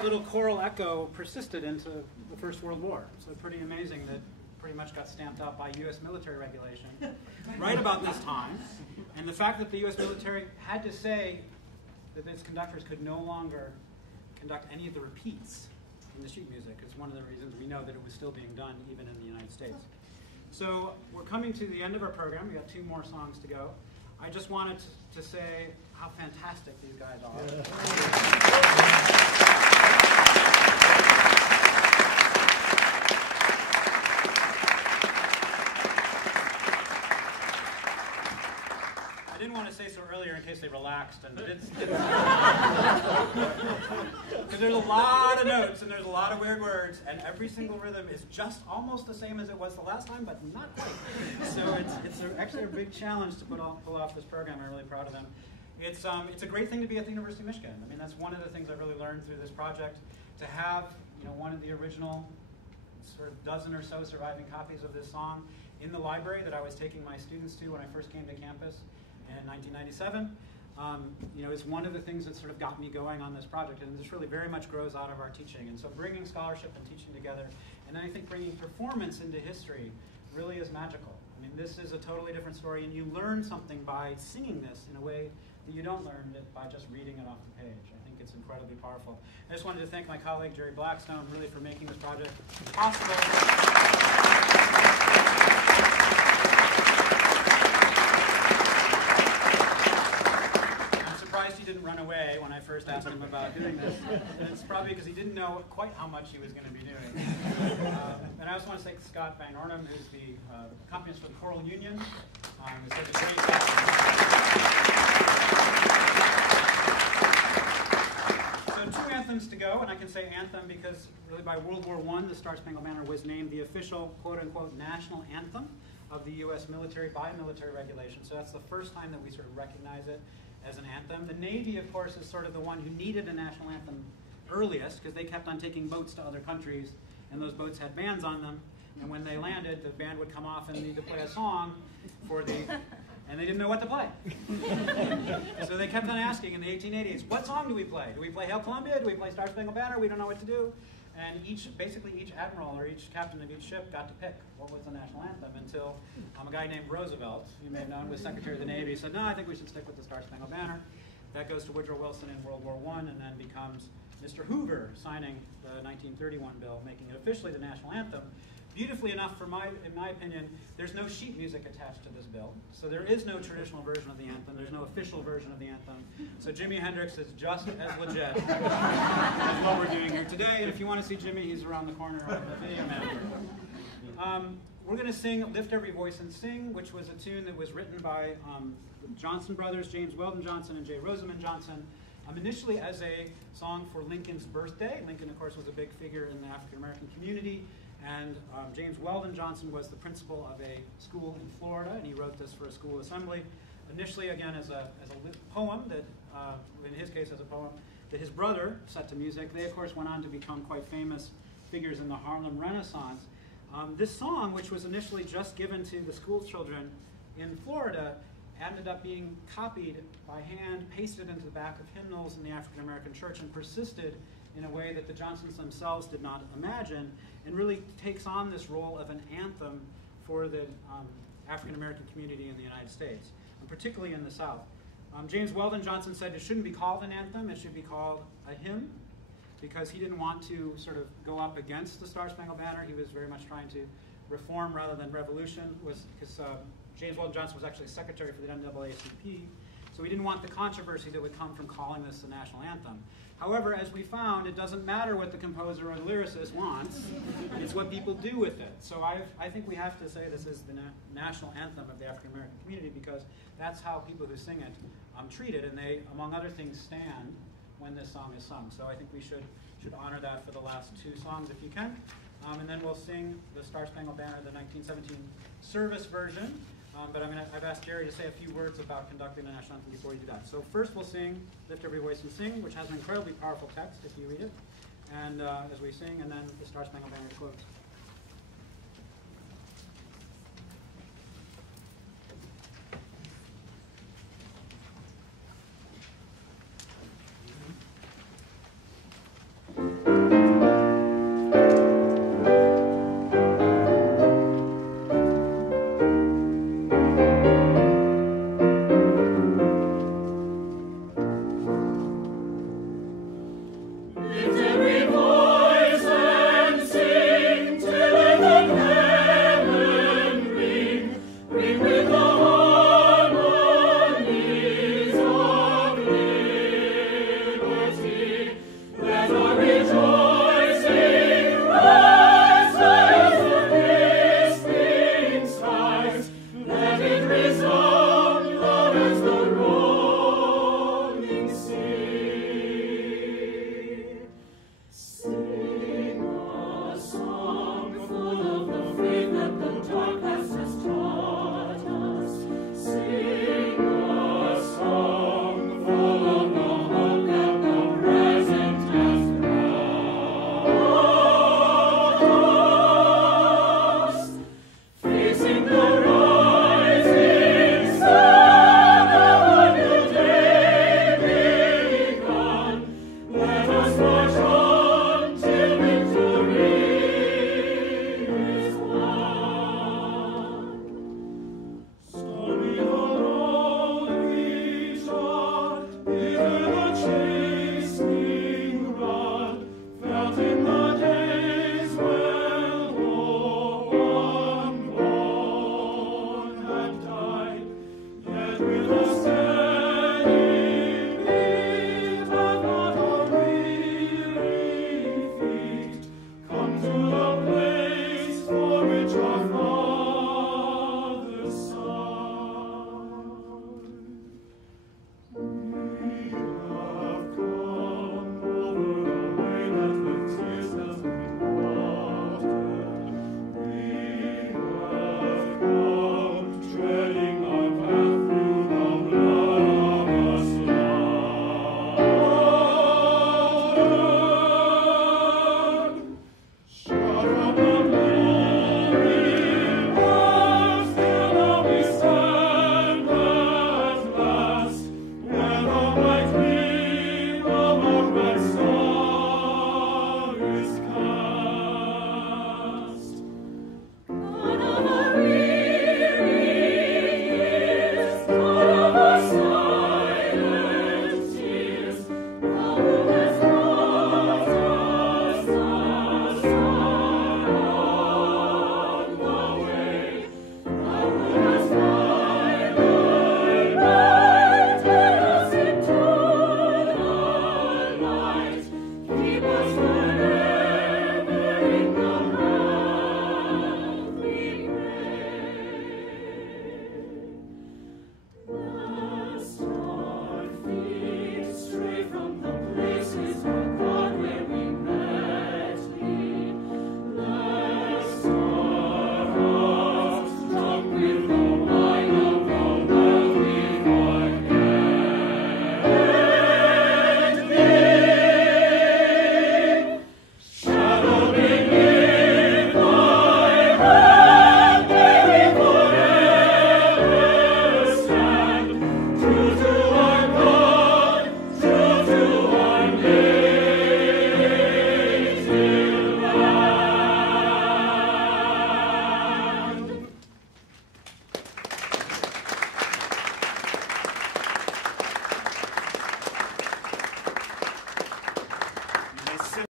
Little choral echo persisted into the First World War. So pretty amazing that pretty much got stamped out by U.S. military regulation right about this time. And the fact that the U.S. military had to say that its conductors could no longer conduct any of the repeats in the sheet music is one of the reasons we know that it was still being done even in the United States. So we're coming to the end of our program. We got 2 more songs to go. I just wanted to say how fantastic these guys are. I didn't want to say so earlier in case they relaxed and didn't. Because there's a lot of notes and there's a lot of weird words, and every single rhythm is just almost the same as it was the last time, but not quite. So it's actually a big challenge to pull off this program. I'm really proud of them. It's a great thing to be at the University of Michigan. I mean, that's one of the things I really learned through this project, to have one of the original sort of dozen or so surviving copies of this song in the library that I was taking my students to when I first came to campus in 1997, is one of the things that sort of got me going on this project, and this really very much grows out of our teaching. And so bringing scholarship and teaching together, and then I think bringing performance into history really is magical. I mean, this is a totally different story, and you learn something by singing this in a way that you don't learn it by just reading it off the page. I think it's incredibly powerful. I just wanted to thank my colleague, Jerry Blackstone, really for making this project possible. He didn't run away when I first asked him about doing this. And it's probably because he didn't know quite how much he was going to be doing. And I also want to thank Scott VanOrnum, who's the accompanist for the Choral Union. Who's such a great job. So 2 anthems to go, and I can say anthem because really by World War I, the Star-Spangled Banner was named the official quote-unquote national anthem of the U.S. military by military regulation. So that's the first time that we sort of recognize it as an anthem. The Navy, of course, is sort of the one who needed a national anthem earliest because they kept on taking boats to other countries, and those boats had bands on them. And when they landed, the band would come off and need to play a song and they didn't know what to play. So they kept on asking in the 1880s, what song do we play? Do we play Hail Columbia? Do we play Star-Spangled Banner? We don't know what to do. And basically each admiral or each captain of each ship got to pick what was the national anthem until a guy named Roosevelt, you may have known, was Secretary of the Navy, said, no, I think we should stick with the Star-Spangled Banner. That goes to Woodrow Wilson in World War I, and then becomes Mr. Hoover signing the 1931 bill, making it officially the national anthem. Beautifully enough, in my opinion, there's no sheet music attached to this bill. So there is no traditional version of the anthem. There's no official version of the anthem. So Jimi Hendrix is just as legit as what we're doing here today. And if you want to see Jimmy, he's around the corner on the video manager. We're going to sing Lift Every Voice and Sing, which was a tune that was written by the Johnson brothers, James Weldon Johnson and J. Rosamond Johnson, initially as a song for Lincoln's birthday. Lincoln, of course, was a big figure in the African-American community. And James Weldon Johnson was the principal of a school in Florida, and he wrote this for a school assembly. Initially, again, as a poem, that, in his case, as a poem, that his brother set to music. They, of course, went on to become quite famous figures in the Harlem Renaissance. This song, which was initially just given to the school children in Florida, ended up being copied by hand, pasted into the back of hymnals in the African-American church, and persisted in a way that the Johnsons themselves did not imagine, and really takes on this role of an anthem for the African-American community in the United States, and particularly in the South. James Weldon Johnson said it shouldn't be called an anthem, it should be called a hymn, because he didn't want to sort of go up against the Star-Spangled Banner. He was very much trying to reform rather than revolution, because James Weldon Johnson was actually secretary for the NAACP, so he didn't want the controversy that would come from calling this the national anthem. However, as we found, it doesn't matter what the composer or the lyricist wants, it's what people do with it. So I think we have to say this is the national anthem of the African-American community, because that's how people who sing it treat it, and they, among other things, stand when this song is sung. So I think we should honor that for the last 2 songs if you can. And then we'll sing the Star-Spangled Banner, the 1917 service version. But I've asked Jerry to say a few words about conducting the national anthem before you do that. So first we'll sing Lift Every Voice and Sing, which has an incredibly powerful text if you read it, and as we sing, and then the Star-Spangled Banner to close.